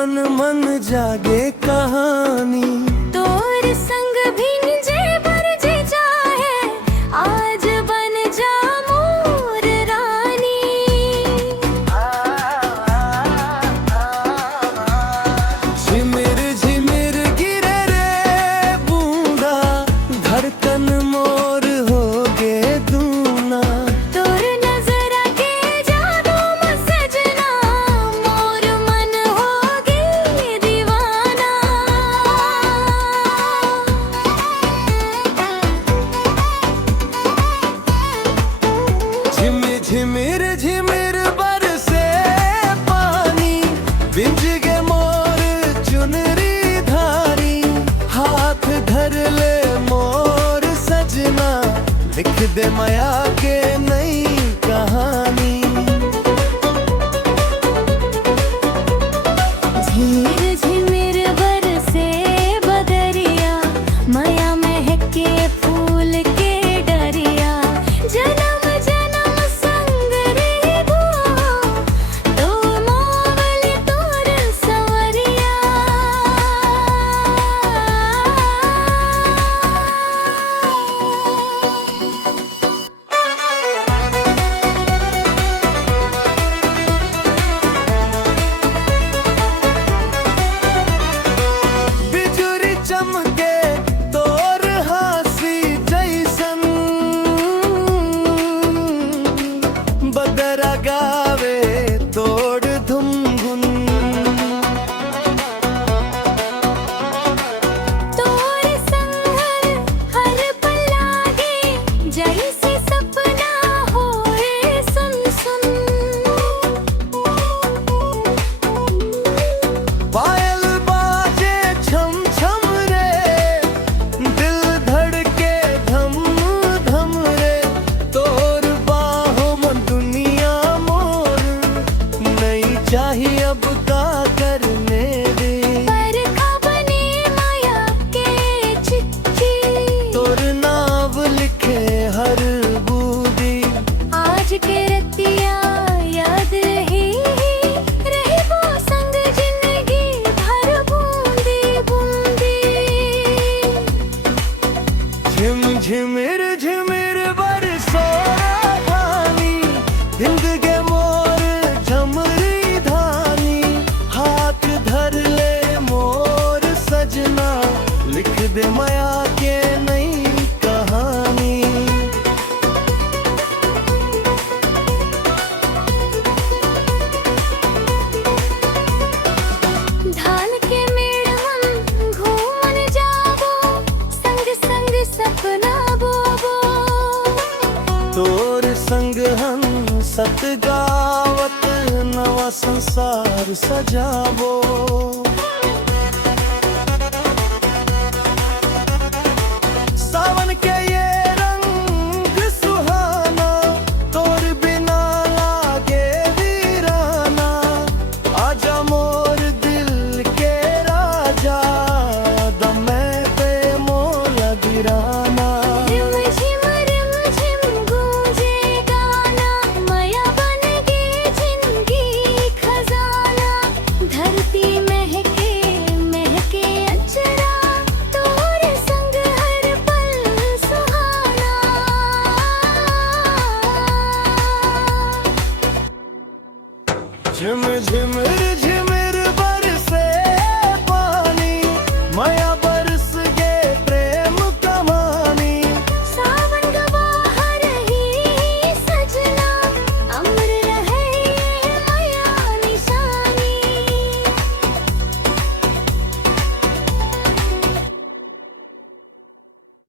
मन मन जागे कहानी। तोर संग भिंजे पर जे चाहे आज बन जा मोर रानी। झिमिर झिमिर गिरे रे बूंदा, धड़कन मोर हो गे दूना। तोर नजरा के जादू में सजना मोर मन हो गे दीवाना। झिमिर झिमिर झिमिर बरसे पानी, बिंज गे मोर चुनरी धारी। हाथ धर ले मोर सजना, लिख दे माया के नई कहानी। झिमिर झिमिर बरसे बदरिया, माया महके फूल के डरिया। जन्म जन्म संग रहबो, तो मोवली तोर सवरिया। बिजुरी चमके तोर हासी जैसन, बदरा गावे तोड़ धुम धुन। तोर संग हर पल लागे, जैसे सपना होए सुन सुन। पायल बाजे छम छम रे, दिल धड़के धम धम रे। तोर बाहों में दुनिया मोर, नहीं चाहिए अब का करने दे। पर खबने माया के चिट्ठी, तोर नाव लिखे हर बूंदी। आज के रतिया याद रही वो संग जिंदगी भर बूंदी बूंदी। झिम झिमिर झिमिर बरसो राधानी, हिंद गे मोर झमरी धानी। हाथ धर ले मोर सजना, लिख दे माया के नई कहानी। धान के मेड़ हम घूमन जाबो, संग संग सपना बोबो। तोर संग हम सत गावत, नवा संसार सजाबो। सावन के ये रंग सुहाना, तोर बिना लागे वीराना। आजा मोर दिल के राजा, दमे पे मोला गिराना। रिम झिम गूंजे गाना, माया बन गे जिंदगी खजाना। धरती महके महके अचरा, तोर संग हर पल सुहाना। झिम झिम